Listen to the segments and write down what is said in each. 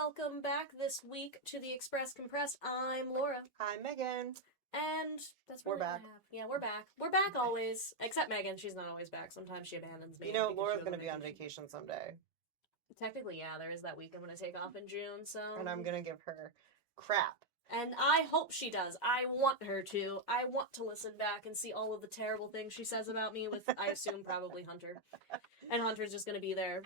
welcome back this week to the Express Compressed. I'm Laura. I'm Megan. And that's We're really all I back. have. Yeah, we're back. We're back always. Except Megan, she's not always back. Sometimes she abandons me. You know, because Laura's she going to goes be on vacation someday. Technically, yeah, there is that week I'm going to take off in June, so... And I'm going to give her crap. And I hope she does. I want her to. I want to listen back and see all of the terrible things she says about me with, I assume, probably Hunter. And Hunter's just going to be there,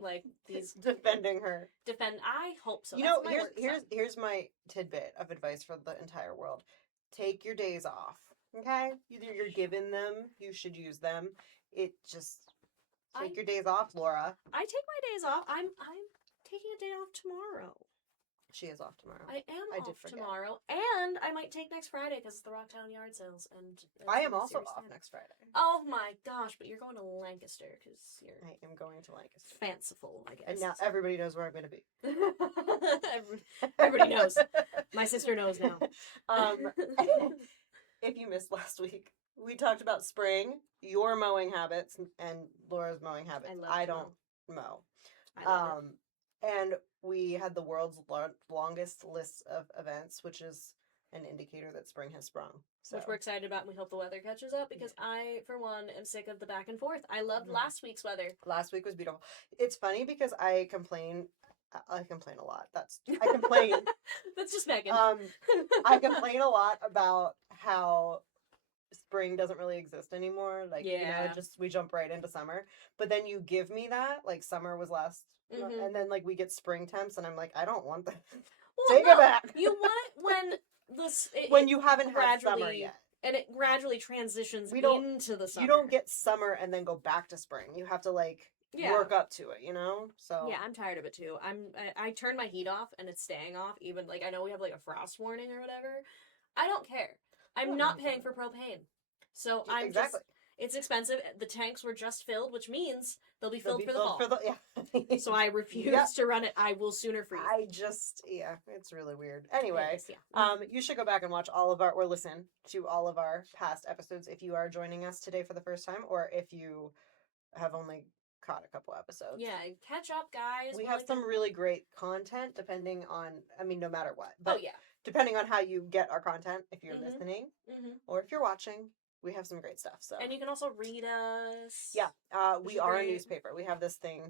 like, these... Defending her. I hope so. You That's know, my here's my tidbit of advice for the entire world. Take your days off, okay? Either you're given them, you should use them. Take your days off, Laura. I take my days off. I'm taking a day off tomorrow. She is off tomorrow. I am off tomorrow, and I might take next Friday because it's the Rocktown yard sales, and I am also off next Friday. Oh my gosh! But you're going to Lancaster because you're. I am going to Lancaster. Fanciful, I guess. And now everybody knows where I'm going to be. Everybody knows. My sister knows now. If you missed last week, we talked about spring, your mowing habits, and Laura's mowing habits. I don't mow. I love it. And we had the world's longest list of events, which is an indicator that spring has sprung. So. Which we're excited about, and we hope the weather catches up, because I, for one, am sick of the back and forth. I loved last week's weather. Last week was beautiful. It's funny because I complain a lot. I complain. That's just Megan. I complain a lot about how spring doesn't really exist anymore. Like, we jump right into summer. But then you give me that, like summer was last, and then like we get spring temps, and I'm like, I don't want that. Take it back. You want when you haven't had summer yet. And it gradually transitions into the summer. You don't get summer and then go back to spring. You have to work up to it, So yeah, I'm tired of it too. I turn my heat off and it's staying off. Even I know we have a frost warning or whatever. I don't care. I'm not paying for propane, so it's expensive. The tanks were just filled, which means they'll be filled for the fall. So I refuse to run it. I will sooner freeze. It's really weird. Anyway, you should go back and watch or listen to all of our past episodes if you are joining us today for the first time, or if you have only caught a couple episodes. Yeah, catch up, guys. We have some really great content depending on, no matter what. But depending on how you get our content, if you're listening or if you're watching, we have some great stuff. So. And you can also read us. Yeah, we are a newspaper. We have this thing.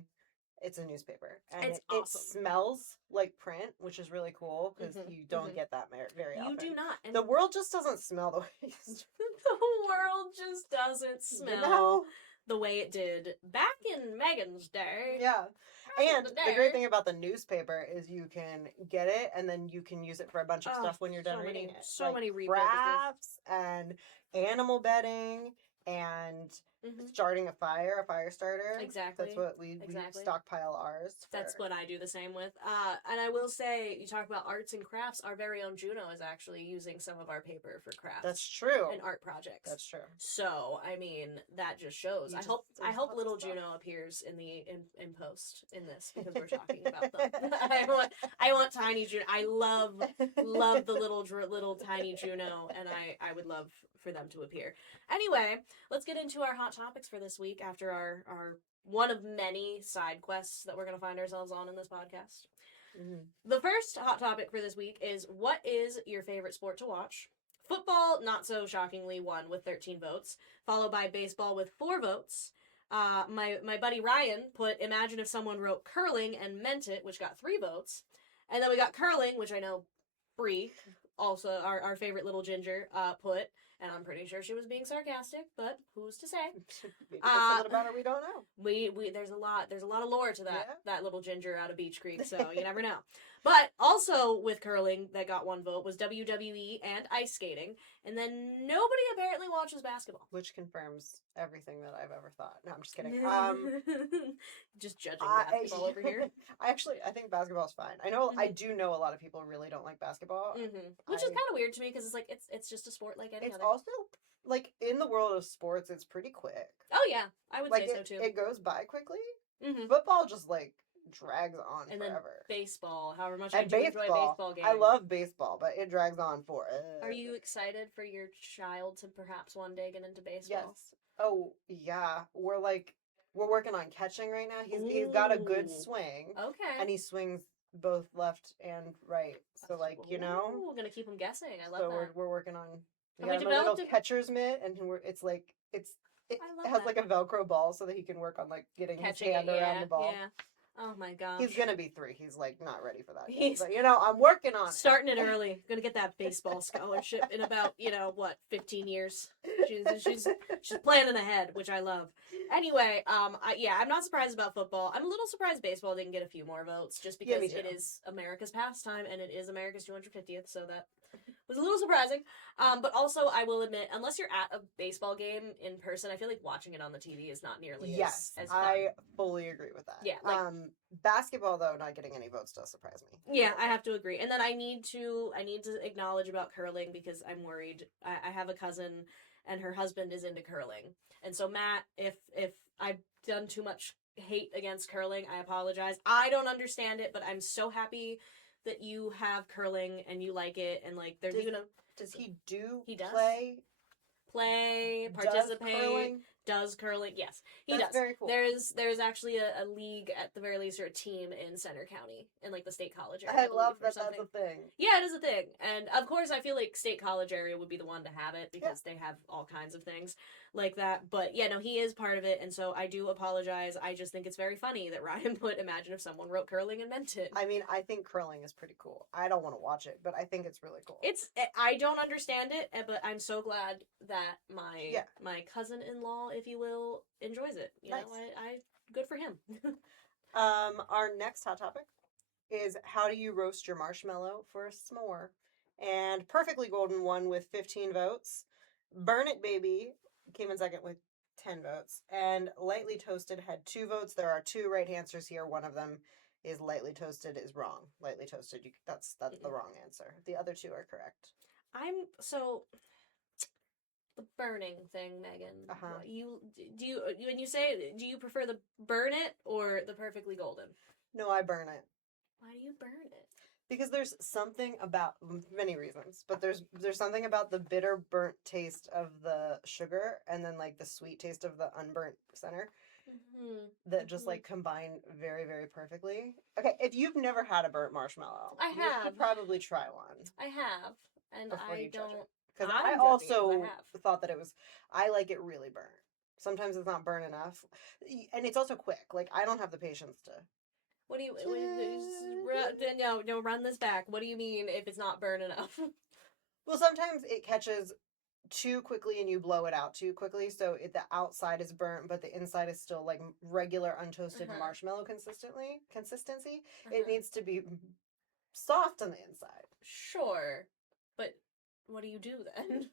It's a newspaper. And it's awesome. It smells like print, which is really cool because you don't get that very often. You do not. And the world just doesn't smell the way it used to. The world just doesn't smell the way it did back in Megan's day. Yeah. And the great thing about the newspaper is you can get it and then you can use it for a bunch of stuff when you're done reading it. So many crafts and animal bedding and starting a fire starter. Exactly. That's what we stockpile ours for. That's what I do the same with. And I will say, you talk about arts and crafts, our very own Juno is actually using some of our paper for crafts. That's true. And art projects. That's true. So, that just shows. I hope little Juno appears in post in this, because we're talking about them. I want tiny Juno. I love the little tiny Juno, and I would love for them to appear. Anyway, let's get into our hot topics for this week after our one of many side quests that we're going to find ourselves on in this podcast. The first hot topic for this week is, what is your favorite sport to watch? Football, not so shockingly, won with 13 votes, followed by baseball with 4 votes. My buddy Ryan put, imagine if someone wrote curling and meant it, which got 3 votes. And then we got curling, which I know Bree, also our favorite little ginger, put. And I'm pretty sure she was being sarcastic, but who's to say? Maybe there's something about her we don't know. We there's a lot of lore to that little ginger out of Beach Creek, so you never know. But also with curling that got 1 vote was WWE and ice skating, and then nobody apparently watches basketball, which confirms everything that I've ever thought. No, I'm just kidding. Just judging basketball over here. I think basketball's fine. I know I do know a lot of people really don't like basketball, which is kind of weird to me because it's just a sport like any other. It's also in the world of sports, it's pretty quick. Oh yeah, I would say so too. It goes by quickly. Football just drags on and forever. Then baseball, however much I do enjoy baseball games. I love baseball, but it drags on forever. Are you excited for your child to perhaps one day get into baseball? Yes. Oh yeah, we're working on catching right now. He's got a good swing. Okay. And he swings both left and right. So like, you know, we're gonna keep them guessing. I love so that. we're working on. We Have got we him a little developed catcher's mitt, and it I love has that. like a Velcro ball so that he can work on like getting Catching his hand around the ball. Yeah. Oh my gosh. He's gonna be 3. He's like not ready for that yet. But you know, I'm working on starting it early. Gonna get that baseball scholarship in about 15 years. She's planning ahead, which I love. Anyway, I'm not surprised about football. I'm a little surprised baseball didn't get a few more votes, just because it is America's pastime and it is America's 250th. So that was a little surprising. But also, I will admit, unless you're at a baseball game in person, I feel like watching it on the TV is not nearly as fun. I fully agree with that. Yeah. Basketball, though, not getting any votes does surprise me. Yeah, I have to agree. And then I need to acknowledge about curling because I'm worried. I have a cousin and her husband is into curling. And so Matt, if I've done too much hate against curling, I apologize. I don't understand it, but I'm so happy that you have curling and you like it, and like there's even a does he does participate, does curling. Yes, he does. Very cool. There's actually a league at the very least, or a team in Center County in like the State College area. I love that that's a thing. Yeah, it is a thing. And of course I feel like State College area would be the one to have it because they have all kinds of things like that. But yeah, no, he is part of it, and so I do apologize. I just think it's very funny that Ryan put imagine if someone wrote curling and meant it. I mean, I think curling is pretty cool. I don't want to watch it, but I think it's really cool. I don't understand it, but I'm so glad that my cousin-in-law, if you will, enjoys it. You know, I good for him. Our next hot topic is how do you roast your marshmallow for a s'more? And Perfectly Golden won with 15 votes. Burn It Baby came in second with 10 votes. And Lightly Toasted had 2 votes. There are 2 right answers here. One of them is Lightly Toasted is wrong. Lightly Toasted, that's the wrong answer. The other 2 are correct. The burning thing, Megan. Do you prefer the burn it or the Perfectly Golden? No, I burn it. Why do you burn it? Because there's something about many reasons, but there's something about the bitter burnt taste of the sugar and then like the sweet taste of the unburnt center that just like combine very, very perfectly. Okay, if you've never had a burnt marshmallow, you should probably try one. I have, and I don't. Because I also thought that I like it really burnt. Sometimes it's not burnt enough. And it's also quick. Like, I don't have the patience to... No, run this back. What do you mean if it's not burnt enough? Well, sometimes it catches too quickly and you blow it out too quickly. So the outside is burnt, but the inside is still, like, regular untoasted marshmallow consistency. It needs to be soft on the inside. Sure. But... what do you do then?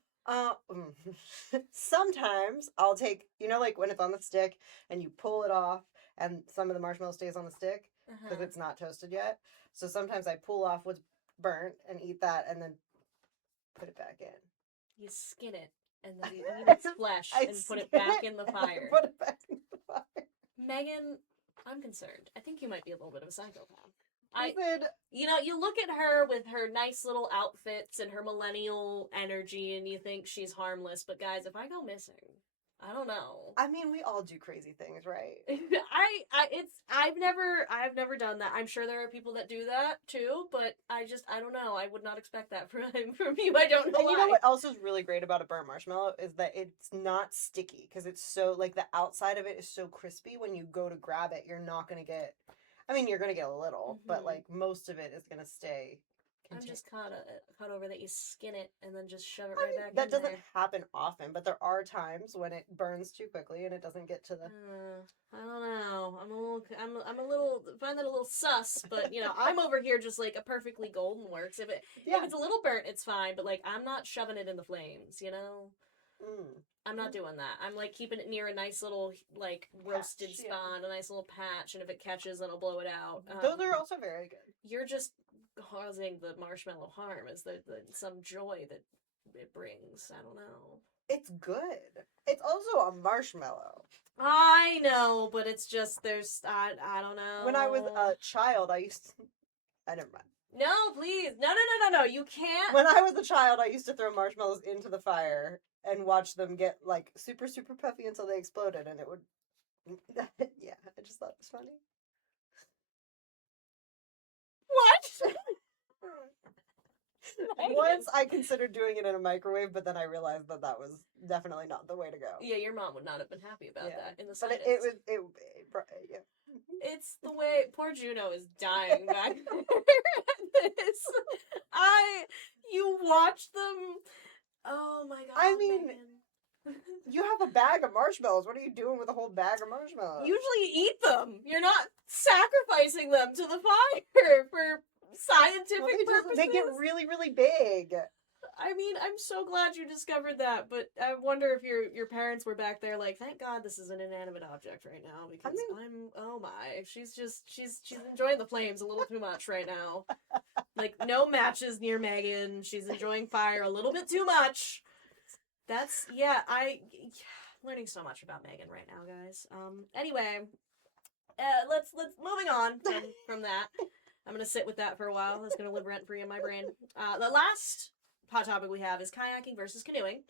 Sometimes I'll take, like when it's on the stick and you pull it off and some of the marshmallow stays on the stick because it's not toasted yet. So sometimes I pull off what's burnt and eat that and then put it back in. You skin it and then you eat its flesh and put it back in the fire. Put it back in the fire. Megan, I'm concerned. I think you might be a little bit of a psychopath. You look at her with her nice little outfits and her millennial energy and you think she's harmless, but guys, if I go missing, I don't know. I mean, we all do crazy things, right? I've never done that. I'm sure there are people that do that too, but I don't know. I would not expect that from you. I don't know why. You know what else is really great about a burnt marshmallow is that it's not sticky because it's so, like, the outside of it is so crispy. When you go to grab it, you're not going to get... I mean, you're going to get a little, but, like, most of it is going to stay I'm just caught over that you skin it and then just shove it right back in there. That doesn't happen often, but there are times when it burns too quickly and it doesn't get to the... I don't know. I'm a little... find that a little sus, but, I'm over here just, like, a Perfectly Golden works. If it's a little burnt, it's fine, but, like, I'm not shoving it in the flames, I'm not doing that. I'm, like, keeping it near a nice little, like, roasted spot, a nice little patch, and if it catches, then I'll blow it out. Those are also very good. You're just causing the marshmallow harm. Is the some joy that it brings? I don't know. It's good. It's also a marshmallow. I know, but it's just, I don't know. When I was a child, I used to... never mind. No, please. No, you can't. When I was a child, I used to throw marshmallows into the fire and watch them get, like, super, super puffy until they exploded, and it would... yeah, I just thought it was funny. Once I considered doing it in a microwave, but then I realized that that was definitely not the way to go. Yeah, your mom would not have been happy about that in the But slightest. it was yeah. It's the way poor Juno is dying back there. You watch them. Oh my god. I mean, Megan. You have a bag of marshmallows. What are you doing with a whole bag of marshmallows? Usually you eat them. You're not sacrificing them to the fire for scientific purposes. They get really, really big. I mean, I'm so glad you discovered that, but I wonder if your parents were back there like, thank God this is an inanimate object right now, because oh my, she's enjoying the flames a little too much right now. Like, no matches near Megan. She's enjoying fire a little bit too much. That's, I'm learning so much about Megan right now, guys. Anyway, let's moving on from that. I'm gonna sit with that for a while. It's gonna live rent free in my brain. The last hot topic we have is kayaking versus canoeing.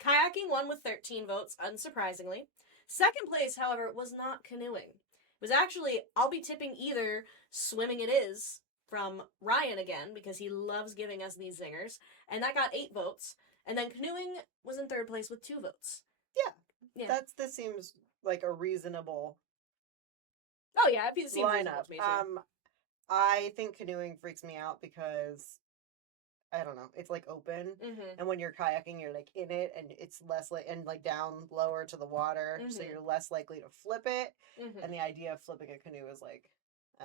Kayaking won with 13 votes, unsurprisingly. Second place, however, was not canoeing. It was actually, I'll be tipping either swimming it is from Ryan again, because he loves giving us these zingers, and that got 8 votes. And then canoeing was in third place with 2 votes. Yeah. This seems like a reasonable Oh yeah, it seems lineup. To me too. I think canoeing freaks me out because I don't know, it's like open, and when you're kayaking, you're like in it, and it's less and like down lower to the water, so you're less likely to flip it. And the idea of flipping a canoe is like,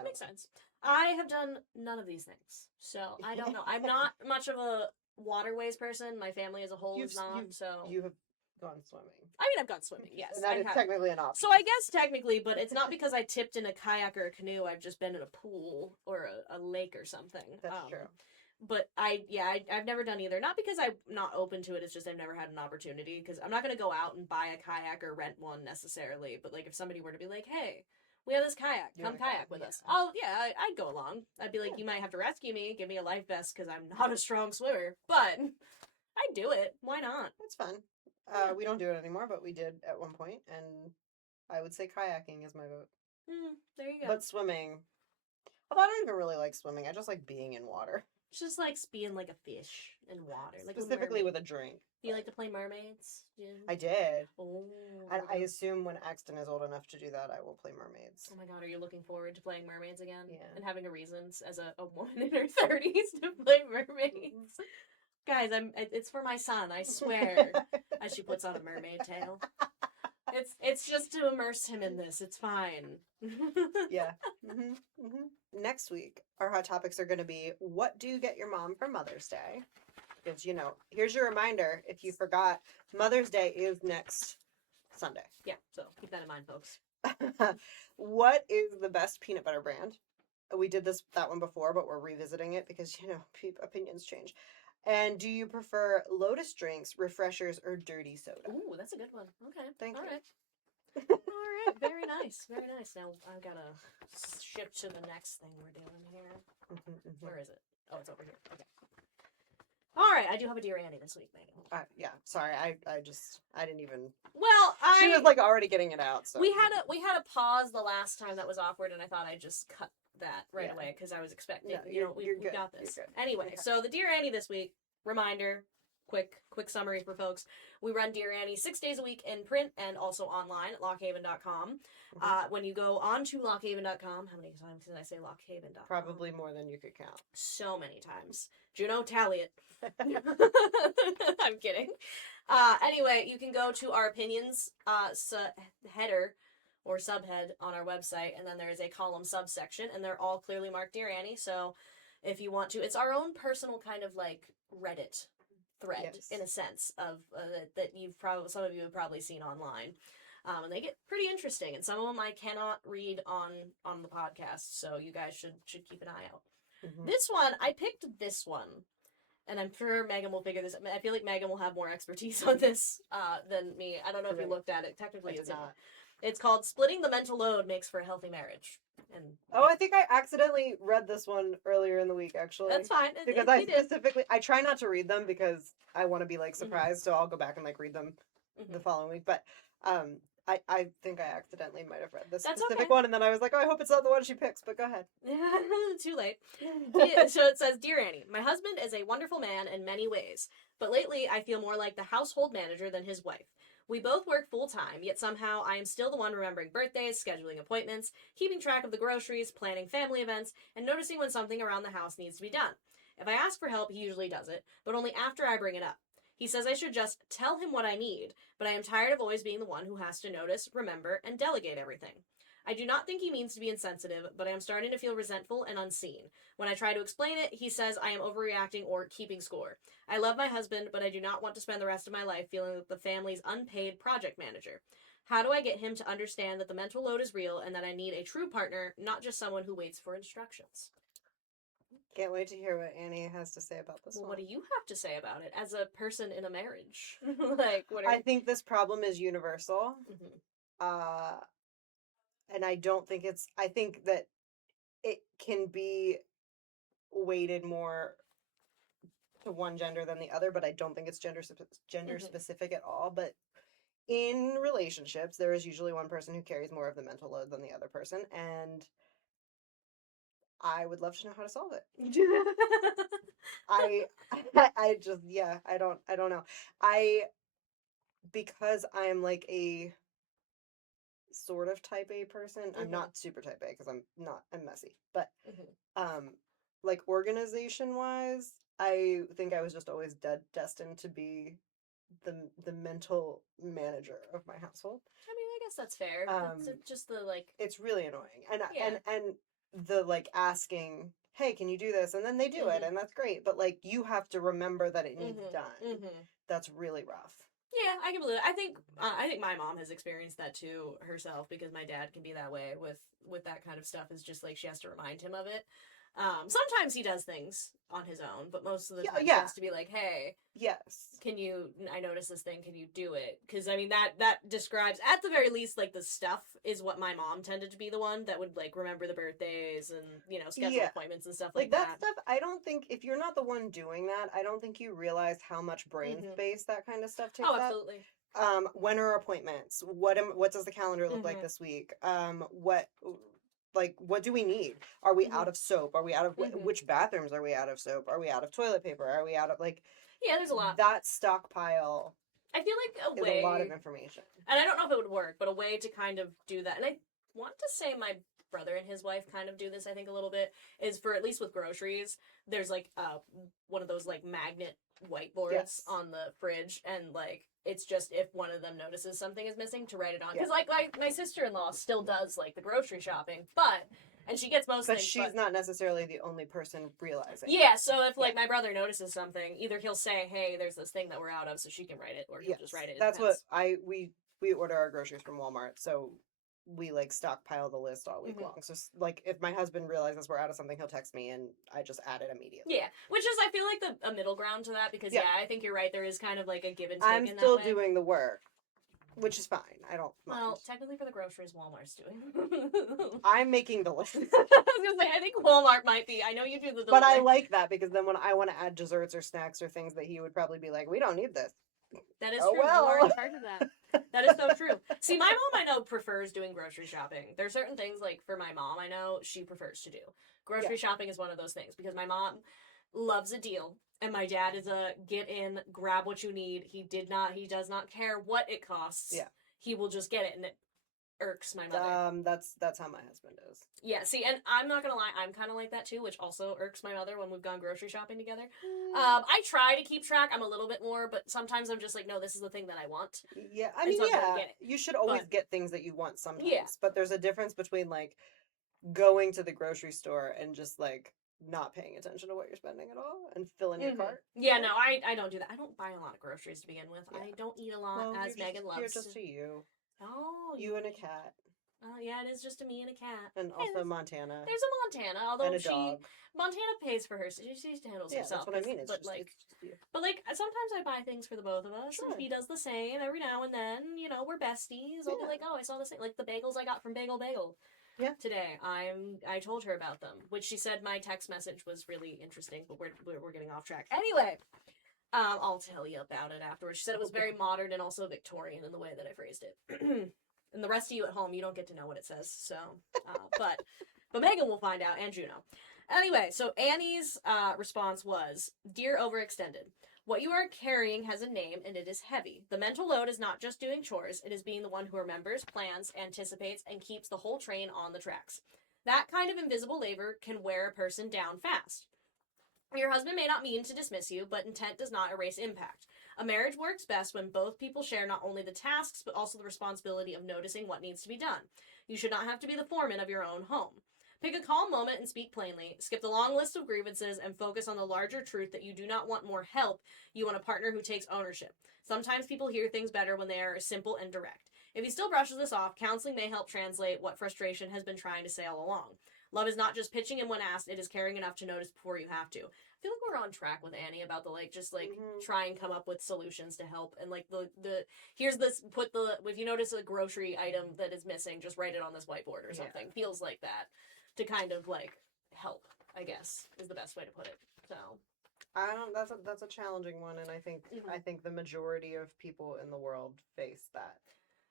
makes sense. I have done none of these things, so I don't know. I'm not much of a waterways person. My family as a whole is not. So you have gone swimming. I mean, I've gone swimming. Yes, and that is technically an option. So I guess technically, but it's not because I tipped in a kayak or a canoe. I've just been in a pool or a lake or something. That's true. But I've never done either. Not because I'm not open to it. It's just I've never had an opportunity. Because I'm not going to go out and buy a kayak or rent one necessarily. But like if somebody were to be like, hey, we have this kayak, come kayak with us. Oh yeah, I'd go along. I'd be like, you might have to rescue me, give me a life vest because I'm not a strong swimmer. But I'd do it. Why not? It's fun. We don't do it anymore, but we did at one point, and I would say kayaking is my vote. There you go. But swimming, I don't even really like swimming. I just like being in water. It's just like being like a fish in water, like specifically with a drink. Do you like to play mermaids? Yeah. I did. Oh. And I assume when Axton is old enough to do that, I will play mermaids. Oh my god, are you looking forward to playing mermaids again? Yeah. And having a reason as a woman in her 30s to play mermaids? Guys, it's for my son, I swear. As she puts on a mermaid tail. It's just to immerse him in this. It's fine. Yeah. Next week, our hot topics are going to be, what do you get your mom for Mother's Day? Because, here's your reminder. If you forgot, Mother's Day is next Sunday. Yeah, so keep that in mind, folks. What is the best peanut butter brand? We did that one before, but we're revisiting it because, opinions change. And do you prefer Lotus drinks, refreshers, or dirty soda? Ooh, that's a good one. Okay. Thank you. All right. Very nice. Very nice. Now I've got to shift to the next thing we're doing here. Where is it? Oh, it's over here. Okay. All right. I do have a Dear Annie this week, Megan. Yeah. Sorry. I didn't even. Well, she was like already getting it out. So we had a pause the last time that was awkward, and I thought I'd just cut that right away because I was expecting. We got this. Anyway, so the Dear Annie this week, reminder, quick summary for folks. We run Dear Annie 6 days a week in print and also online at lockhaven.com. When you go onto lockhaven.com, how many times did I say lockhaven.com? Probably more than you could count. So many times. Juno, tally it. I'm kidding. Anyway, you can go to our opinions header or subhead on our website, and then there is a column subsection, and they're all clearly marked Dear Annie, so if you want to, it's our own personal kind of like Reddit thread, in a sense, of that some of you have probably seen online. And they get pretty interesting, and some of them I cannot read on the podcast, so you guys should keep an eye out. This one, I picked this one, and I'm sure Megan will figure this out. I feel like Megan will have more expertise on this than me. I don't know if you looked at it. Technically, it's not. It's called Splitting the Mental Load Makes for a Healthy Marriage. And I think I accidentally read this one earlier in the week, actually. That's fine. Because I try not to read them because I want to be like surprised, so I'll go back and like read them the following week. But I think I accidentally might have read this That's specific okay. one, and then I was like, oh, I hope it's not the one she picks, but go ahead. Too late. Yeah, so it says, Dear Annie, my husband is a wonderful man in many ways, but lately I feel more like the household manager than his wife. We both work full time, yet somehow I am still the one remembering birthdays, scheduling appointments, keeping track of the groceries, planning family events, and noticing when something around the house needs to be done. If I ask for help, he usually does it, but only after I bring it up. He says I should just tell him what I need, but I am tired of always being the one who has to notice, remember, and delegate everything. I do not think he means to be insensitive, but I am starting to feel resentful and unseen. When I try to explain it, he says I am overreacting or keeping score. I love my husband, but I do not want to spend the rest of my life feeling like the family's unpaid project manager. How do I get him to understand that the mental load is real and that I need a true partner, not just someone who waits for instructions? Can't wait to hear what Annie has to say about this one. What do you have to say about it as a person in a marriage? What are I think this problem is universal. Mm-hmm. And I don't think I think that it can be weighted more to one gender than the other, but I don't think it's gender specific at all. But in relationships, there is usually one person who carries more of the mental load than the other person, and I would love to know how to solve it. I just, yeah, I don't know. Because I am like a sort of type A person. I'm not super type A because I'm messy. But like organization wise, I think I was just always destined to be the mental manager of my household. I mean, I guess that's fair. It's just the like. It's really annoying, and the like asking, hey, can you do this? And then they do it, and that's great. But like you have to remember that it needs done. That's really rough. Yeah, I can believe it. I think my mom has experienced that too herself because my dad can be that way with that kind of stuff. Is just like she has to remind him of it. Sometimes he does things on his own, but most of the time he has to be like, hey, yes, I noticed this thing, can you do it? Because, I mean, that describes, at the very least, like, the stuff is what my mom tended to be the one that would, like, remember the birthdays and, schedule appointments and stuff like that. That stuff, I don't think, if you're not the one doing that, I don't think you realize how much brain space that kind of stuff takes up. Oh, absolutely. When are appointments? What does the calendar look like this week? What do we need? Are we out of soap? Are we out of which bathrooms are we out of soap? Are we out of toilet paper? Are we out of yeah, there's a lot. That stockpile. I feel like a way, a lot of information. And I don't know if it would work, but a way to kind of do that. And I want to say my brother and his wife kind of do this, I think, a little bit, is for, at least with groceries, there's like one of those like magnet whiteboards on the fridge, and like it's just if one of them notices something is missing to write it on. Because like my sister-in-law still does like the grocery shopping, and she gets most things. But she's not necessarily the only person realizing. Yeah, so if like my brother notices something, either he'll say, hey, there's this thing that we're out of, so she can write it, or he'll just write it. That's what we order our groceries from Walmart, so we like stockpile the list all week long. So like if my husband realizes we're out of something, he'll text me and I just add it immediately. Yeah, which is, I feel like a middle ground to that, because I think you're right, there is kind of like a give and take. I'm still doing the work, which is fine. I don't mind. Well, technically for the groceries, Walmart's doing. I'm making the list. I was gonna say, I think Walmart might be. I know you do the delivery. But I like that, because then when I want to add desserts or snacks or things that he would probably be like, we don't need this. That is true. Well. You are in charge of that. That is so true. See, my mom, I know, prefers doing grocery shopping. There are certain things, like, for my mom, I know, she prefers to do. Grocery shopping is one of those things, because my mom loves a deal, and my dad is a get in, grab what you need. He does not care what it costs. Yeah. He will just get it, and it irks my mother. That's how my husband is. Yeah, see, and I'm not gonna lie, I'm kind of like that too, which also irks my mother when we've gone grocery shopping together. I try to keep track. I'm a little bit more, but sometimes I'm just like, no, this is the thing that I want. Yeah, I mean, you should always get things that you want sometimes. Yeah. But there's a difference between like going to the grocery store and just like not paying attention to what you're spending at all and filling your cart. Yeah, no, I don't do that. I don't buy a lot of groceries to begin with. Yeah. I don't eat a lot, as Megan loves. You're just you. Oh, you and a cat. Oh, yeah, it is just a me and a cat. And also Montana. There's a Montana, although and a dog. Montana pays for her. She handles herself. That's what I mean. But sometimes I buy things for the both of us, and he does the same every now and then. We're besties. I'll be like, oh, I saw this thing, like the bagels I got from Bagel today. I told her about them, which she said my text message was really interesting, but we're getting off track. Anyway, I'll tell you about it afterwards. She said it was very modern and also Victorian in the way that I phrased it. And the rest of you at home, you don't get to know what it says. So, but Megan will find out, and Juno. Anyway, so Annie's response was, "Dear Overextended, what you are carrying has a name, and it is heavy. The mental load is not just doing chores, it is being the one who remembers, plans, anticipates, and keeps the whole train on the tracks. That kind of invisible labor can wear a person down fast. Your husband may not mean to dismiss you, but intent does not erase impact. A marriage works best when both people share not only the tasks, but also the responsibility of noticing what needs to be done. You should not have to be the foreman of your own home. Pick a calm moment and speak plainly. Skip the long list of grievances and focus on the larger truth that you do not want more help. You want a partner who takes ownership. Sometimes people hear things better when they are simple and direct. If he still brushes this off, counseling may help translate what frustration has been trying to say all along. Love is not just pitching in when asked, it is caring enough to notice before you have to." I feel like we're on track with Annie about the try and come up with solutions to help, and here's this, if you notice a grocery item that is missing, just write it on this whiteboard or something. Yeah. Feels like that to kind of help, I guess, is the best way to put it. So that's a challenging one, and I think the majority of people in the world face that.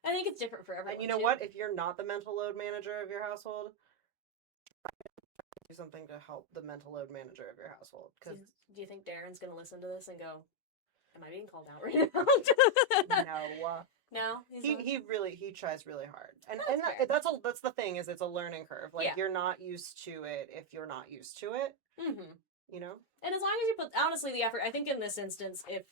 I think it's different for everyone. And you know what? If you're not the mental load manager of your household, do something to help the mental load manager of your household. Do you think Darren's going to listen to this and go, "Am I being called out right now?" No. No, he tries really hard, and that's the thing, is it's a learning curve. You're not used to it if you're not used to it. Mm-hmm. You know. And as long as you put honestly the effort, I think in this instance, if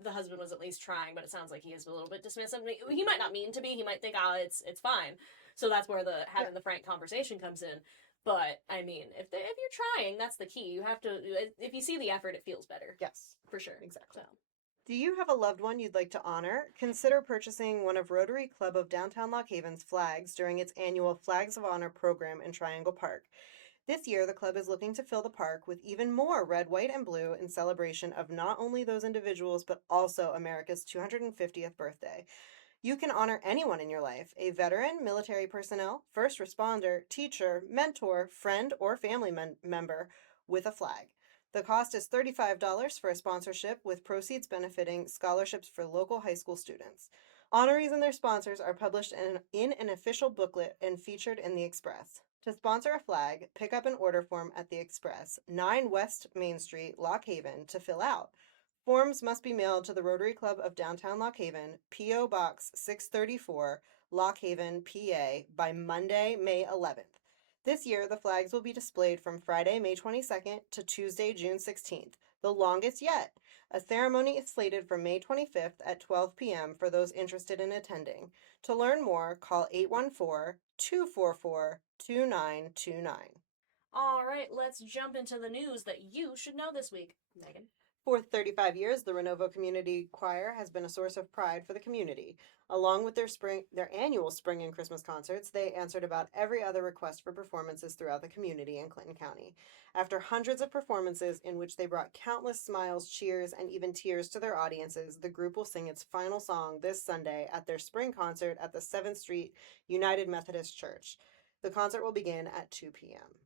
the husband was at least trying, but it sounds like he is a little bit dismissive. He might not mean to be. He might think, it's fine. So that's where having the frank conversation comes in. But I mean, if you're trying, that's the key. You have to. If you see the effort, it feels better. Yes, for sure. Exactly. So. Do you have a loved one you'd like to honor? Consider purchasing one of Rotary Club of Downtown Lock Haven's flags during its annual Flags of Honor program in Triangle Park. This year, the club is looking to fill the park with even more red, white, and blue in celebration of not only those individuals, but also America's 250th birthday. You can honor anyone in your life, a veteran, military personnel, first responder, teacher, mentor, friend, or family member, with a flag. The cost is $35 for a sponsorship, with proceeds benefiting scholarships for local high school students. Honorees and their sponsors are published in an official booklet and featured in the Express. To sponsor a flag, pick up an order form at the Express, 9 West Main Street, Lock Haven, to fill out. Forms must be mailed to the Rotary Club of Downtown Lock Haven, P.O. Box 634, Lock Haven, PA, by Monday, May 11th. This year, the flags will be displayed from Friday, May 22nd to Tuesday, June 16th, the longest yet. A ceremony is slated for May 25th at 12 p.m. for those interested in attending. To learn more, call 814-244-2929. All right, let's jump into the news that you should know this week, Megan. For 35 years, the Renovo Community Choir has been a source of pride for the community. Along with their annual spring and Christmas concerts, they answered about every other request for performances throughout the community in Clinton County. After hundreds of performances in which they brought countless smiles, cheers, and even tears to their audiences, the group will sing its final song this Sunday at their spring concert at the 7th Street United Methodist Church. The concert will begin at 2 p.m.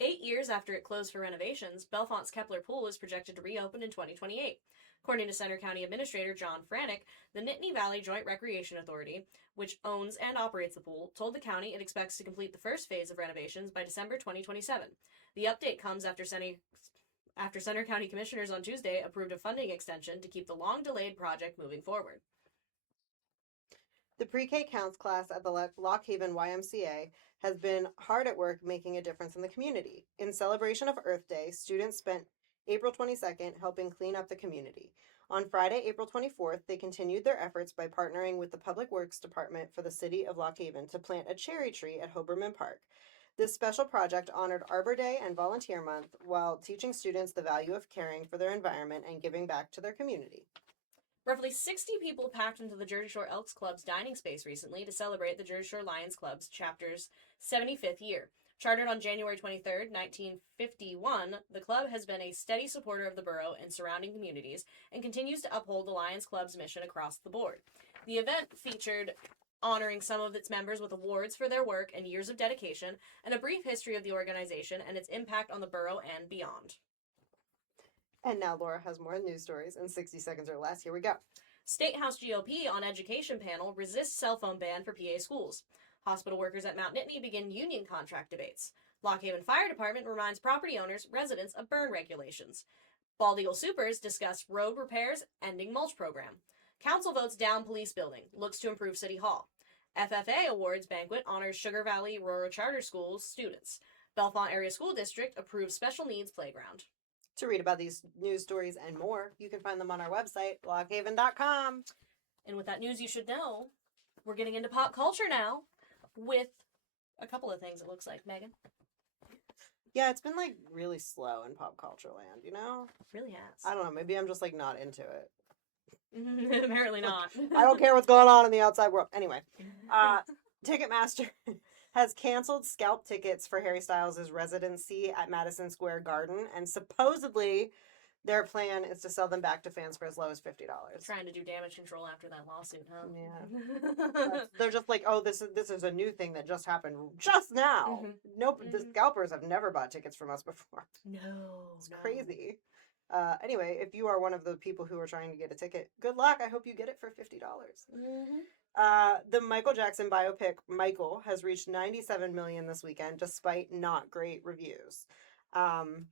8 years after it closed for renovations, Bellefonte's Kepler Pool is projected to reopen in 2028. According to Center County Administrator John Franek, the Nittany Valley Joint Recreation Authority, which owns and operates the pool, told the county it expects to complete the first phase of renovations by December 2027. The update comes after Center County Commissioners on Tuesday approved a funding extension to keep the long-delayed project moving forward. The pre-K counts class at the Lock Haven YMCA has been hard at work making a difference in the community. In celebration of Earth Day, students spent April 22nd helping clean up the community. On Friday, April 24th, they continued their efforts by partnering with the Public Works Department for the City of Lock Haven to plant a cherry tree at Hoberman Park. This special project honored Arbor Day and Volunteer Month while teaching students the value of caring for their environment and giving back to their community. Roughly 60 people packed into the Jersey Shore Elks Club's dining space recently to celebrate the Jersey Shore Lions Club's chapter's 75th year. Chartered on January 23, 1951, the club has been a steady supporter of the borough and surrounding communities and continues to uphold the Lions Club's mission across the board. The event featured honoring some of its members with awards for their work and years of dedication, and a brief history of the organization and its impact on the borough and beyond. And now Laura has more news stories in 60 seconds or less. Here we go. State House GOP on Education panel resists cell phone ban for PA schools. Hospital workers at Mount Nittany begin union contract debates. Lock Haven Fire Department reminds property owners, residents of burn regulations. Bald Eagle Supers discuss road repairs, ending mulch program. Council votes down police building, looks to improve City Hall. FFA Awards banquet honors Sugar Valley Rural Charter Schools students. Bellefonte Area School District approves special needs playground. To read about these news stories and more, you can find them on our website, lockhaven.com. And with that news you should know, we're getting into pop culture now with a couple of things, it looks like. Megan? Yeah, it's been, like, really slow in pop culture land, you know? It really has. I don't know, maybe I'm just, like, not into it. Apparently not. I don't care what's going on in the outside world. Anyway, Ticketmaster has canceled scalp tickets for Harry Styles' residency at Madison Square Garden, and supposedly their plan is to sell them back to fans for as low as $50. Trying to do damage control after that lawsuit, huh? Yeah. They're just like, oh, this is a new thing that just happened just now. Nope, the scalpers have never bought tickets from us before. No. It's crazy. Anyway, if you are one of the people who are trying to get a ticket, good luck. I hope you get it for $50. The Michael Jackson biopic, Michael, has reached 97 million this weekend, despite not great reviews. I'm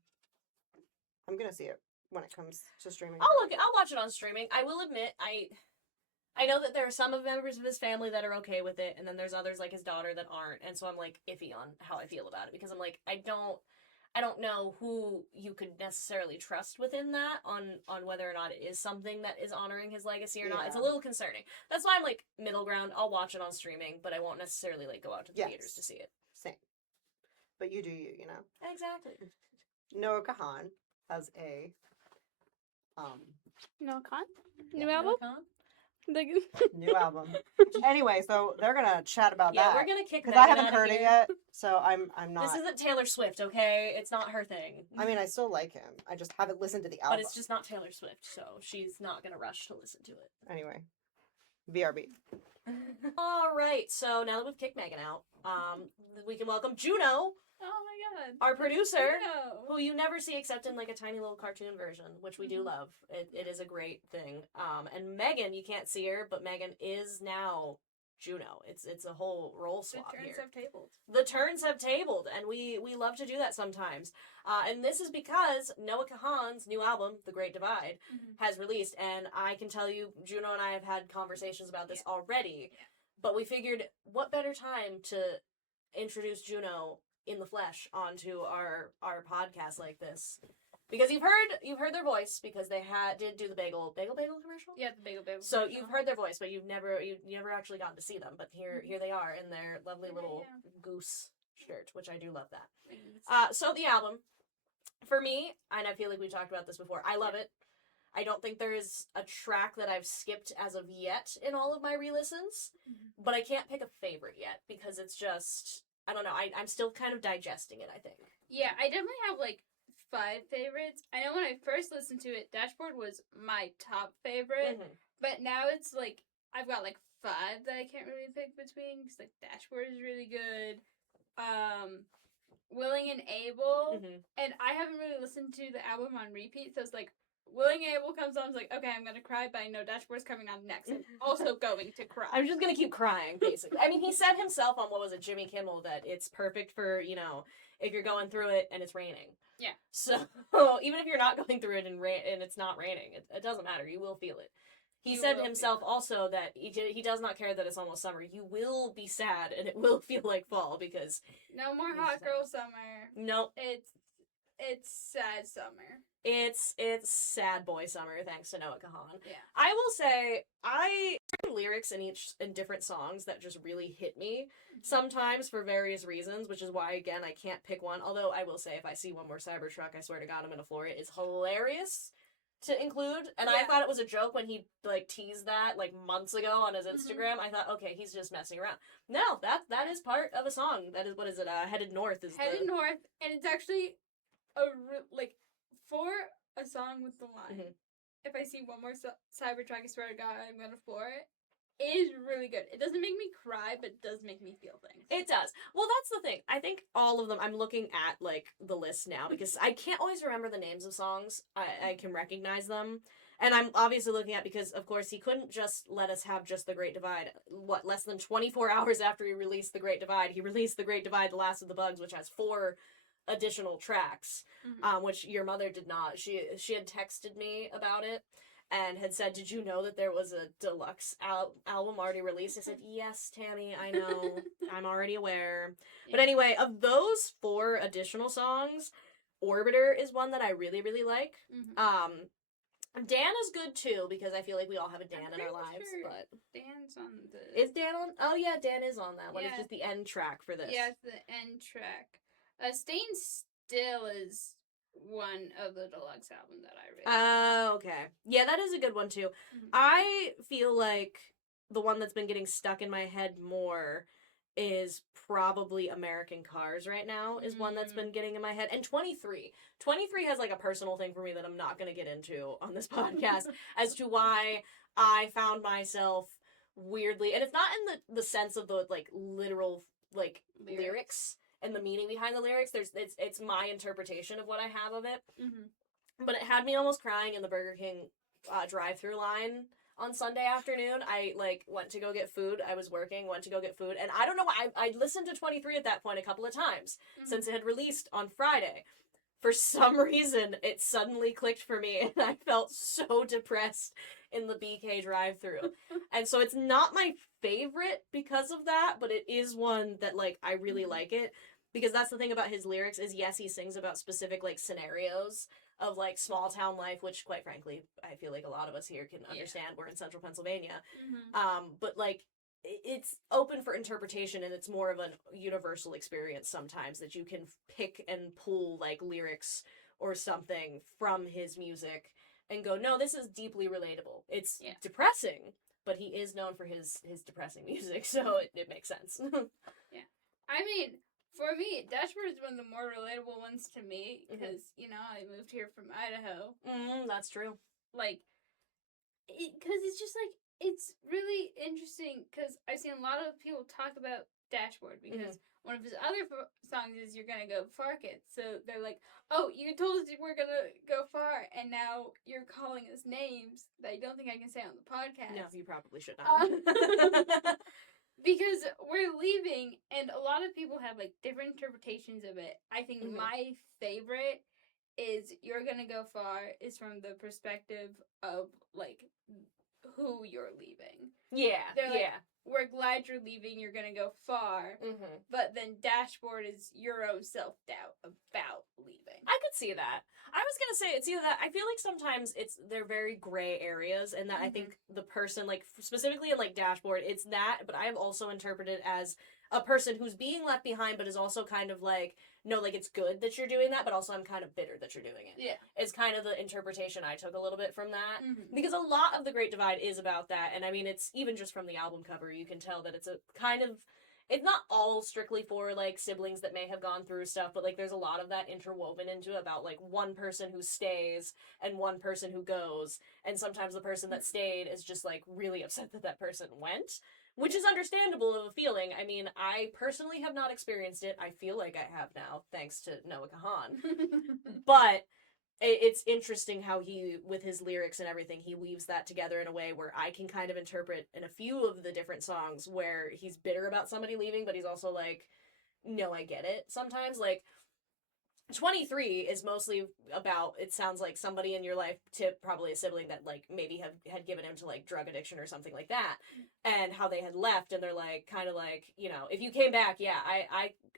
going to see it when it comes to streaming. I'll watch it on streaming. I will admit, I know that there are some of members of his family that are okay with it, and then there's others like his daughter that aren't, and so I'm like iffy on how I feel about it, because I'm like, I don't know who you could necessarily trust within that on whether or not it is something that is honoring his legacy or not. It's a little concerning. That's why I'm like middle ground. I'll watch it on streaming, but I won't necessarily like go out to the theaters to see it. Same. But you do you know? Exactly. Noah Kahan has a Noah Kahan? New album? New album. Anyway, so they're gonna chat about that. Yeah, we're gonna kick because that I haven't heard it yet, so I'm not. This isn't Taylor Swift, okay? It's not her thing. I mean, I still like him. I just haven't listened to the album. But it's just not Taylor Swift, so she's not gonna rush to listen to it. Anyway, BRB. All right, so now that we've kicked Megan out, we can welcome Juno. Oh my god. Our producer, Juno. who you never see except in like a tiny little cartoon version, which we do love. It is a great thing. And Megan, you can't see her, but Megan is now Juno. It's a whole role swap The turns here. have tabled. The turns have tabled, and we love to do that sometimes. And this is because Noah Kahan's new album, The Great Divide, has released, and I can tell you, Juno and I have had conversations about this already, but we figured what better time to introduce Juno in the flesh onto our podcast like this, because you've heard their voice because they did do the bagel commercial. Yeah, the bagel So commercial. you've heard their voice, but you've never actually gotten to see them. But here they are in their lovely little goose shirt, which I do love that. So the album, for me, and I feel like we talked about this before, I love it. I don't think there is a track that I've skipped as of yet in all of my re-listens, but I can't pick a favorite yet because it's just, I don't know, I'm still kind of digesting it, I think. Yeah, I definitely have like 5 favorites. I know when I first listened to it, Dashboard was my top favorite, but now it's like, I've got like 5 that I can't really pick between, because like Dashboard is really good, Willing and Able, and I haven't really listened to the album on repeat, so it's like, Willing and Able comes on, I was like, okay, I'm gonna cry, but I know Dashboard's coming on next. I'm also going to cry. I'm just gonna keep crying, basically. I mean, he said himself on, what was it, Jimmy Kimmel, that it's perfect for, you know, if you're going through it and it's raining. Yeah. So, even if you're not going through it and it's not raining, it doesn't matter. You will feel it. He said himself also that he does not care that it's almost summer. You will be sad and it will feel like fall because... No more hot girl summer. Nope. It's sad summer. It's sad boy summer, thanks to Noah Kahan. Yeah. I will say, certain lyrics in different songs that just really hit me, sometimes for various reasons, which is why, again, I can't pick one. Although, I will say, if I see one more Cybertruck, I swear to God, I'm gonna floor it. It's hilarious to include, and I thought it was a joke when he, like, teased that, like, months ago on his Instagram. I thought, okay, he's just messing around. No, that is part of a song. That is, what is it, Headed North is Headed North, and it's actually for a song with the line, if I see one more Cybertruck, I swear to God, I'm gonna floor it. is really good. It doesn't make me cry, but it does make me feel things. It does. Well, that's the thing. I think all of them, I'm looking at, like, the list now, because I can't always remember the names of songs. I can recognize them. And I'm obviously looking at, because, of course, he couldn't just let us have just The Great Divide. Less than 24 hours after he released The Great Divide, he released The Great Divide, The Last of the Bugs, which has 4 additional tracks, which your mother did not. She had texted me about it and had said, did you know that there was a deluxe album already released? I said, yes, Tammy, I know. I'm already aware. Yeah. But anyway, of those 4 additional songs, Orbiter is one that I really, really like. Dan is good too, because I feel like we all have a Dan in our lives. Sure but Dan's on the... Is Dan on? Oh yeah, Dan is on that one. Yeah. It's just the end track for this. Yeah, it's the end track. Staying Still is one of the deluxe album that I really like. Okay. Yeah, that is a good one too. I feel like the one that's been getting stuck in my head more is probably American Cars right now, is one that's been getting in my head. And 23. 23 has, like, a personal thing for me that I'm not going to get into on this podcast as to why I found myself weirdly, and it's not in the sense of the, like, literal, like, lyrics and the meaning behind the lyrics. It's my interpretation of what I have of it. But it had me almost crying in the Burger King drive-thru line on Sunday afternoon. I, like, went to go get food. I was working, went to go get food, and I don't know why. I listened to 23 at that point a couple of times since it had released on Friday. For some reason, it suddenly clicked for me, and I felt so depressed in the BK drive-thru. And so it's not my favorite because of that, but it is one that, like, I really like it. Because that's the thing about his lyrics is, yes, he sings about specific, like, scenarios of, like, small town life, which, quite frankly, I feel like a lot of us here can understand. We're in central Pennsylvania. But, like, it's open for interpretation, and it's more of a universal experience sometimes that you can pick and pull, like, lyrics or something from his music and go, no, this is deeply relatable. It's depressing, but he is known for his depressing music, so it makes sense. Yeah. I mean, for me, Dashboard is one of the more relatable ones to me, because, you know, I moved here from Idaho. That's true. Like, because it's just, like, it's really interesting, because I've seen a lot of people talk about Dashboard, because one of his other songs is You're Gonna Go Far, Kids. So they're like, oh, you told us we're gonna go far, and now you're calling us names that I don't think I can say on the podcast. No, you probably should not. Because we're leaving, and a lot of people have, like, different interpretations of it. I think my favorite is You're Gonna Go Far is from the perspective of, like, who you're leaving. Yeah, they're like, we're glad you're leaving, you're gonna go far. But then Dashboard is your own self-doubt about leaving. I could see that. I was gonna say, it's either that, I feel like sometimes they're very gray areas, and that I think the person, like, specifically in, like, Dashboard, it's that, but I have also interpreted as a person who's being left behind, but is also kind of like, no, like, it's good that you're doing that, but also I'm kind of bitter that you're doing it. Yeah. It's kind of the interpretation I took a little bit from that. Because a lot of The Great Divide is about that, and I mean, it's even just from the album cover, you can tell that it's a kind of, it's not all strictly for, like, siblings that may have gone through stuff, but, like, there's a lot of that interwoven into about, like, one person who stays and one person who goes, and sometimes the person that stayed is just, like, really upset that that person went. Which is understandable of a feeling. I mean, I personally have not experienced it. I feel like I have now, thanks to Noah Kahan. But it's interesting how he, with his lyrics and everything, he weaves that together in a way where I can kind of interpret in a few of the different songs where he's bitter about somebody leaving, but he's also like, no, I get it. Sometimes, like, 23 is mostly about, it sounds like somebody in your life, probably a sibling that, like, maybe had given him to, like, drug addiction or something like that, and how they had left, and they're like, kind of like, you know, if you came back, yeah,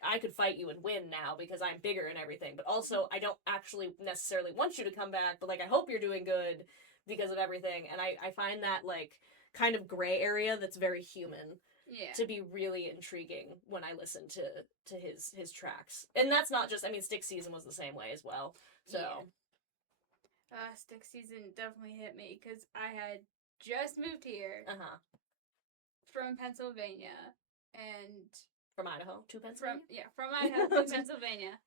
I could fight you and win now because I'm bigger and everything, but also I don't actually necessarily want you to come back, but, like, I hope you're doing good because of everything. And I find that, like, kind of gray area that's very human. Yeah. To be really intriguing when I listen to his tracks. And that's not just, I mean, Stick Season was the same way as well. So. Yeah. Stick Season definitely hit me because I had just moved here. From Pennsylvania. And. From Idaho to Pennsylvania? From Idaho to Pennsylvania.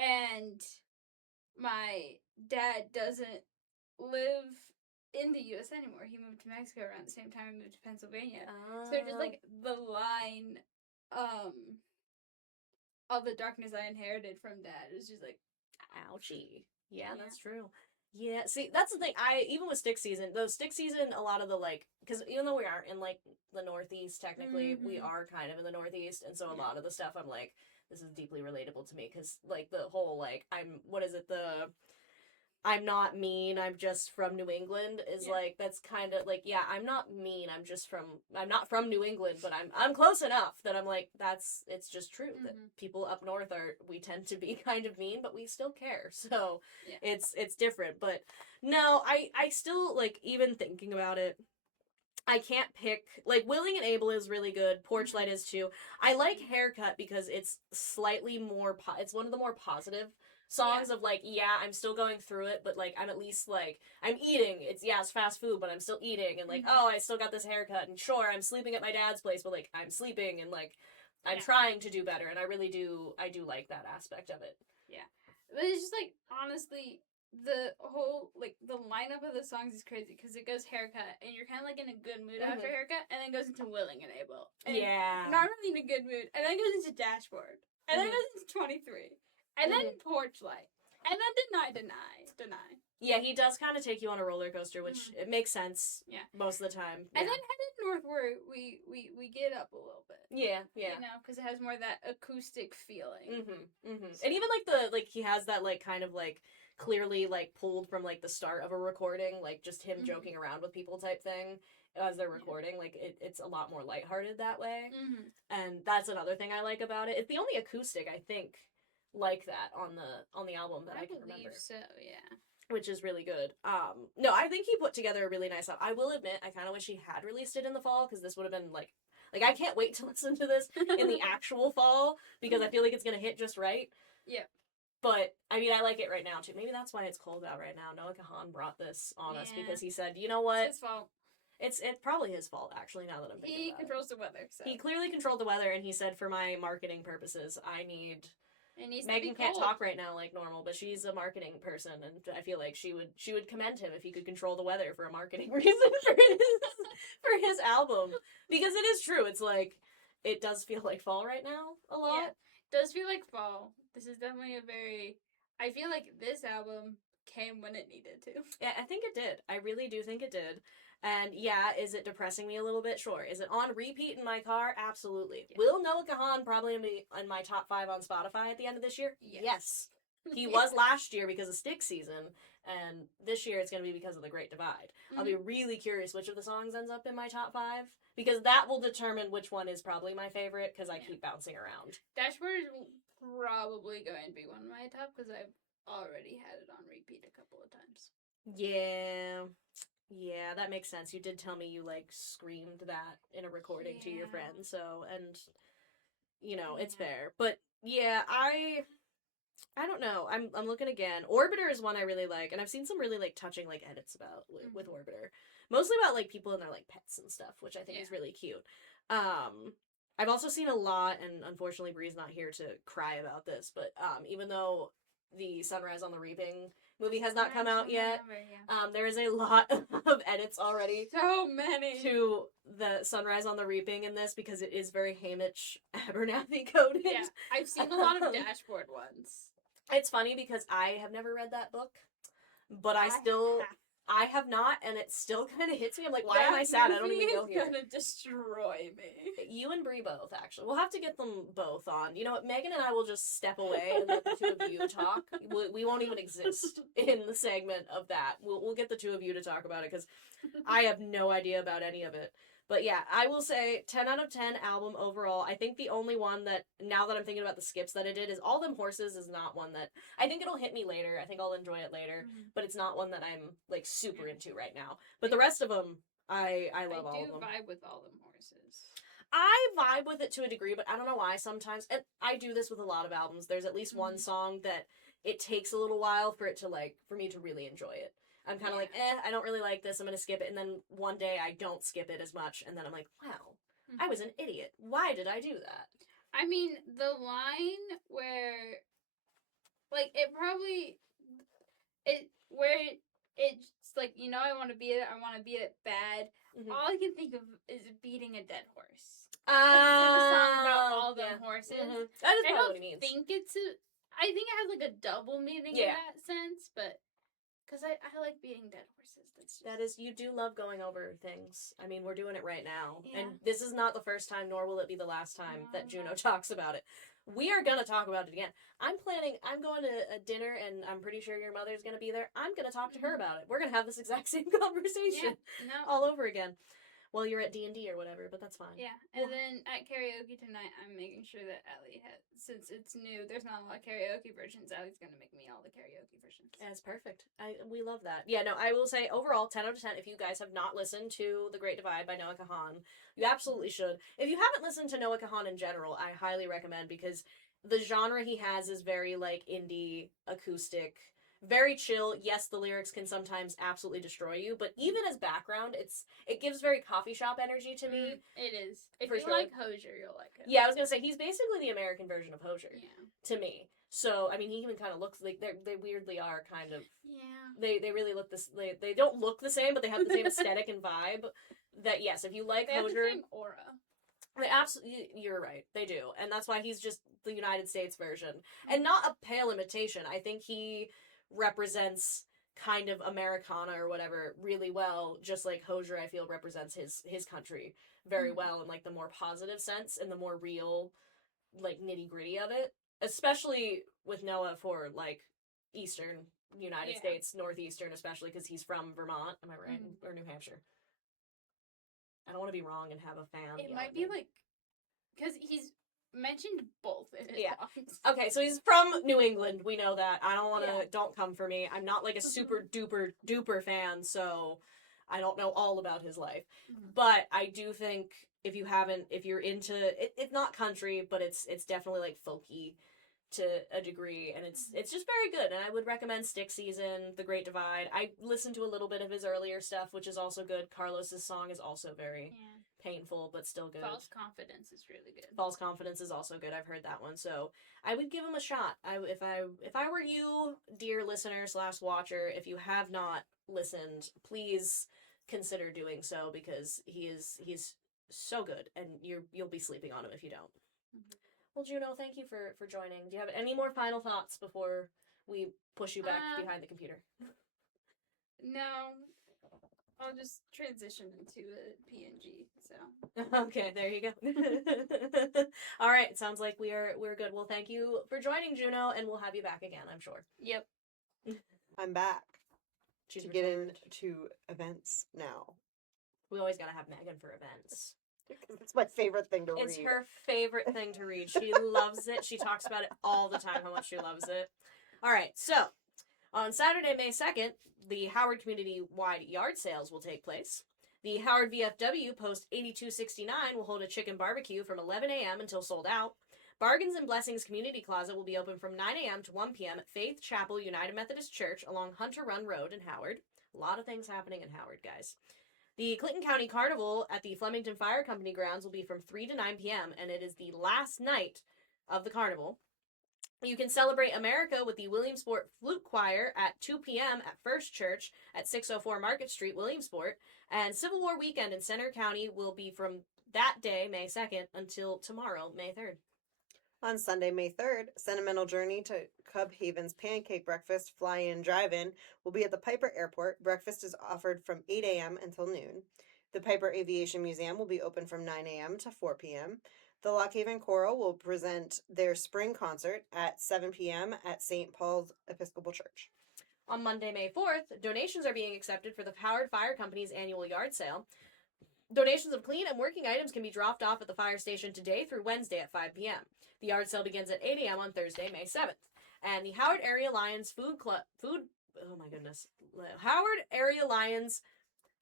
And my dad doesn't live in the U.S. anymore. He moved to Mexico around the same time I moved to Pennsylvania. Oh. So just like the line, all the darkness I inherited from Dad is just like, ouchie. Yeah, that's true. Yeah, see, that's the thing. Even with stick season, a lot of the, like, because even though we aren't in, like, the Northeast, technically, we are kind of in the Northeast, and so a lot of the stuff I'm like, this is deeply relatable to me, because, like, the whole, like, I'm not mean, I'm just from New England is like, that's kind of like, yeah, I'm not mean, I'm not from New England, but I'm close enough that I'm like, it's just true that people up north we tend to be kind of mean, but we still care. So it's different. But no, I still, like, even thinking about it, I can't pick, like, Willing and Able is really good, Porch Light is too. I like Haircut because it's slightly more, it's one of the more positive songs of, like, yeah, I'm still going through it, but, like, I'm at least, like, I'm eating. It's fast food, but I'm still eating. And, like, oh, I still got this haircut. And sure, I'm sleeping at my dad's place, but, like, I'm sleeping. And, like, I'm trying to do better. And I do like that aspect of it. Yeah. But it's just, like, honestly, the whole, like, the lineup of the songs is crazy. Because it goes Haircut, and you're kind of, like, in a good mood after Haircut. And then goes into Willing and Able. And not really in a good mood. And then goes into Dashboard. And then goes into 23. And then Porch Light. And then Deny. Yeah, he does kind of take you on a roller coaster, which it makes sense most of the time. Yeah. And then Headed North, where we get up a little bit. Yeah. You know, because it has more of that acoustic feeling. So. And even, he has that, like, kind of, like, clearly, like, pulled from, like, the start of a recording, like, just him joking around with people type thing as they're recording. Like, it's a lot more lighthearted that way. And that's another thing I like about it. It's the only acoustic, I think, like that on the album that I can remember. I believe so, yeah. Which is really good. No, I think he put together a really nice album. I will admit, I kind of wish he had released it in the fall, because this would have been, like, I can't wait to listen to this in the actual fall, because I feel like it's going to hit just right. Yeah. But, I mean, I like it right now, too. Maybe that's why it's cold out right now. Noah Kahan brought this on us, because he said, you know what? It's his fault. It's probably his fault, actually, now that I'm thinking about it. He controls the weather, so. He clearly controlled the weather, and he said, for my marketing purposes, I need... Megan can't talk right now like normal, but she's a marketing person, and I feel like she would commend him if he could control the weather for a marketing reason for his album, because it is true. It's like, it does feel like fall right now a lot. Yeah, it does feel like fall. This is definitely I feel like this album came when it needed to. Yeah, I think it did. I really do think it did. And yeah, is it depressing me a little bit? Sure. Is it on repeat in my car? Absolutely. Yeah. Will Noah Kahan probably be in my top 5 on Spotify at the end of this year? Yes. He was last year because of stick season, and this year it's going to be because of The Great Divide. I'll be really curious which of the songs ends up in my top 5, because that will determine which one is probably my favorite, because I keep bouncing around. Dashboard is probably going to be one of my top, because I've already had it on repeat a couple of times. Yeah, that makes sense. You did tell me you, like, screamed that in a recording to your friend, so, and, you know, it's fair. But, yeah, I don't know. I'm looking again. Orbiter is one I really like, and I've seen some really, like, touching, like, edits about with Orbiter. Mostly about, like, people and their, like, pets and stuff, which I think is really cute. I've also seen a lot, and unfortunately Bree's not here to cry about this, but even though the Sunrise on the Reaping movie has not come out yet, there is a lot of edits already. So many! To the Sunrise on the Reaping in this, because it is very Hamish Abernathy coded. Yeah, I've seen a lot of Dashboard ones. It's funny because I have never read that book, but I have not, and it still kind of hits me. I'm like, why am I sad? I don't even go here. It's gonna destroy me. You and Bree both, actually. We'll have to get them both on. You know what? Megan and I will just step away and let the two of you talk. We won't even exist in the segment of that. We'll get the two of you to talk about it, because I have no idea about any of it. But yeah, I will say 10 out of 10 album overall. I think the only one that, now that I'm thinking about the skips that I did, is All Them Horses is not one that, I think it'll hit me later. I think I'll enjoy it later. But it's not one that I'm, like, super into right now. But the rest of them, I love all of them. I do vibe with All Them Horses. I vibe with it to a degree, but I don't know why sometimes, and I do this with a lot of albums, there's at least one song that it takes a little while for me to really enjoy it. I'm kind of like, I don't really like this, I'm going to skip it, and then one day I don't skip it as much, and then I'm like, wow, I was an idiot. Why did I do that? I mean, the line where, like, it's like, you know I want to beat it. I want to beat it bad. Mhm. All I can think of is beating a dead horse. It's a song about all the horses. Mm-hmm. That is probably what he means. I think it has like a double meaning in that sense, but because I like beating dead horses. That is, you do love going over things. I mean, we're doing it right now. Yeah. And this is not the first time, nor will it be the last time that Juno talks about it. We are going to talk about it again. I'm going to a dinner, and I'm pretty sure your mother's going to be there. I'm going to talk to her about it. We're going to have this exact same conversation all over again. Well, you're at D&D or whatever, but that's fine. Yeah, and then at karaoke tonight, I'm making sure that Allie since it's new, there's not a lot of karaoke versions, Allie's going to make me all the karaoke versions. That's perfect. We love that. Yeah, no, I will say, overall, 10 out of 10, if you guys have not listened to The Great Divide by Noah Kahan, you absolutely should. If you haven't listened to Noah Kahan in general, I highly recommend, because the genre he has is very, like, indie, acoustic, very chill. Yes, the lyrics can sometimes absolutely destroy you, but even as background, it gives very coffee shop energy to me. It is. If for you sure. like Hozier, you'll like it. Yeah, I was gonna say, he's basically the American version of Hozier. Yeah. To me. So, I mean, he even kind of looks like they weirdly are kind of. Yeah. They really look this. They don't look the same, but they have the same aesthetic and vibe. That, yes, if you like they Hozier, have the same aura. They absolutely, you're right. They do, and that's why he's just the United States version, and not a pale imitation. I think he represents kind of Americana or whatever really well, just like Hozier, I feel, represents his country very well in, like, the more positive sense and the more real, like, nitty-gritty of it, especially with Noah for, like, Eastern United States, Northeastern especially, because he's from Vermont, am I right? Or New Hampshire. I don't want to be wrong and have a fan. It might be like, because he's mentioned both in his songs. Okay, so he's from New England. We know that. I don't want to. Don't come for me. I'm not like a super duper duper fan, so I don't know all about his life. But I do think if you're into it, it's not country, but it's definitely like folky to a degree, and it's just very good. And I would recommend Stick Season, The Great Divide. I listened to a little bit of his earlier stuff, which is also good. Carlos's song is also very painful, but still good. False Confidence is really good. False Confidence is also good. I've heard that one, so I would give him a shot. If I were you, dear listener / watcher, if you have not listened, please consider doing so, because he's so good, and you'll be sleeping on him if you don't. Well, Juno, thank you for joining. Do you have any more final thoughts before we push you back behind the computer? No. I'll just transition into a PNG, so. Okay, there you go. All right, sounds like we're good. Well, thank you for joining, Juno, and we'll have you back again, I'm sure. Yep. I'm back. She's to get into events now. We always gotta have Megan for events. It's my favorite thing to read. It's her favorite thing to read. She loves it. She talks about it all the time, how much she loves it. All right, so on Saturday, May 2nd, the Howard community-wide yard sales will take place. The Howard VFW Post 8269 will hold a chicken barbecue from 11 a.m. until sold out. Bargains and Blessings Community Closet will be open from 9 a.m. to 1 p.m. at Faith Chapel United Methodist Church along Hunter Run Road in Howard. A lot of things happening in Howard, guys. The Clinton County Carnival at the Flemington Fire Company grounds will be from 3 to 9 p.m., and it is the last night of the carnival. You can celebrate America with the Williamsport Flute Choir at 2 p.m. at First Church at 604 Market Street, Williamsport. And Civil War Weekend in Center County will be from that day, May 2nd, until tomorrow, May 3rd. On Sunday, May 3rd, Sentimental Journey to Cub Haven's Pancake Breakfast Fly-In Drive-In will be at the Piper Airport. Breakfast is offered from 8 a.m. until noon. The Piper Aviation Museum will be open from 9 a.m. to 4 p.m. The Lock Haven Choral will present their spring concert at 7 p.m. at St. Paul's Episcopal Church. On Monday, May 4th, donations are being accepted for the Howard Fire Company's annual yard sale. Donations of clean and working items can be dropped off at the fire station today through Wednesday at 5 p.m. The yard sale begins at 8 a.m. on Thursday, May 7th. And the Howard Area Lions Howard Area Lions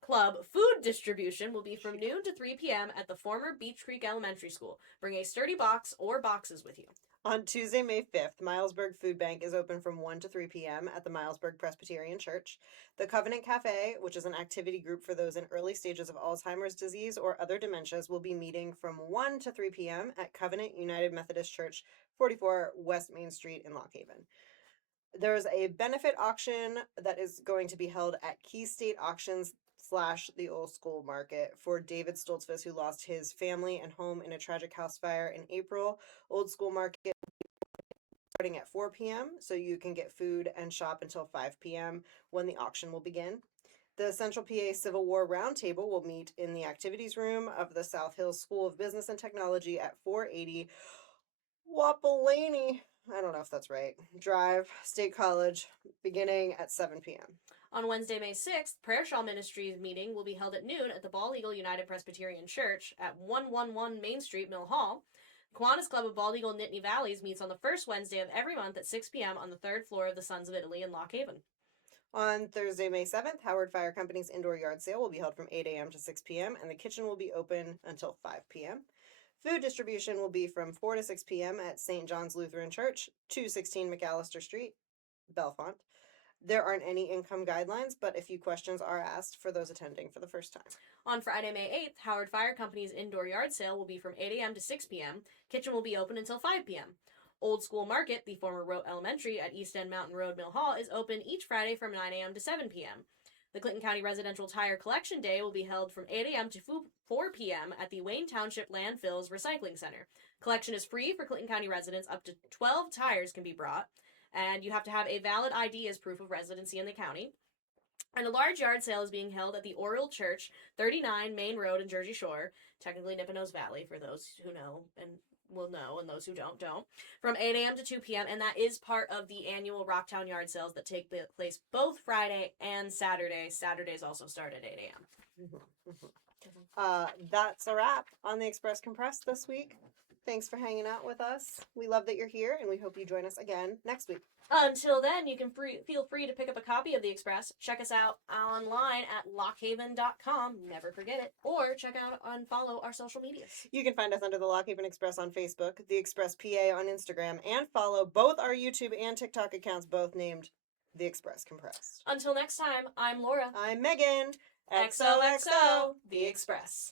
Club food distribution will be from noon to 3 p.m. at the former Beech Creek Elementary School. Bring a sturdy box or boxes with you. On Tuesday, May 5th, Milesburg Food Bank is open from 1 to 3 p.m. at the Milesburg Presbyterian Church. The Covenant Cafe, which is an activity group for those in early stages of Alzheimer's disease or other dementias, will be meeting from 1 to 3 p.m. at Covenant United Methodist Church, 44 West Main Street in Lock Haven. There's a benefit auction that is going to be held at Key State Auctions / the Old School Market for David Stoltzfus, who lost his family and home in a tragic house fire in April. Old School Market starting at 4 p.m., so you can get food and shop until 5 p.m. when the auction will begin. The Central PA Civil War Roundtable will meet in the activities room of the South Hills School of Business and Technology at 480 Wapelani, I don't know if that's right, Drive, State College, beginning at 7 p.m. On Wednesday, May 6th, Prayer Shawl Ministries meeting will be held at noon at the Bald Eagle United Presbyterian Church at 111 Main Street, Mill Hall. Kiwanis Club of Bald Eagle Nittany Valleys meets on the first Wednesday of every month at 6 p.m. on the third floor of the Sons of Italy in Lock Haven. On Thursday, May 7th, Howard Fire Company's indoor yard sale will be held from 8 a.m. to 6 p.m., and the kitchen will be open until 5 p.m. Food distribution will be from 4 to 6 p.m. at St. John's Lutheran Church, 216 McAllister Street, Bellefonte. There aren't any income guidelines, but a few questions are asked for those attending for the first time. On Friday, May 8th, Howard Fire Company's indoor yard sale will be from 8 a.m. to 6 p.m. Kitchen will be open until 5 p.m. Old School Market, the former Rote Elementary at East End Mountain Road, Mill Hall, is open each Friday from 9 a.m. to 7 p.m. The Clinton County Residential Tire Collection Day will be held from 8 a.m. to 4 p.m. at the Wayne Township Landfills Recycling Center. Collection is free for Clinton County residents. Up to 12 tires can be brought, and you have to have a valid ID as proof of residency in the county. And a large yard sale is being held at the Oriole Church, 39 Main Road in Jersey Shore, technically Nipponos Valley for those who know and will know, and those who don't, from 8 a.m. to 2 p.m., and that is part of the annual Rocktown yard sales that take place both Friday and Saturday. Saturdays also start at 8 a.m. That's a wrap on the Express Compressed this week. Thanks for hanging out with us. We love that you're here, and we hope you join us again next week. Until then, you can feel free to pick up a copy of The Express. Check us out online at lockhaven.com. Never forget it. Or check out and follow our social medias. You can find us under the Lockhaven Express on Facebook, The Express PA on Instagram, and follow both our YouTube and TikTok accounts, both named The Express Compressed. Until next time, I'm Laura. I'm Megan. XOXO, The Express.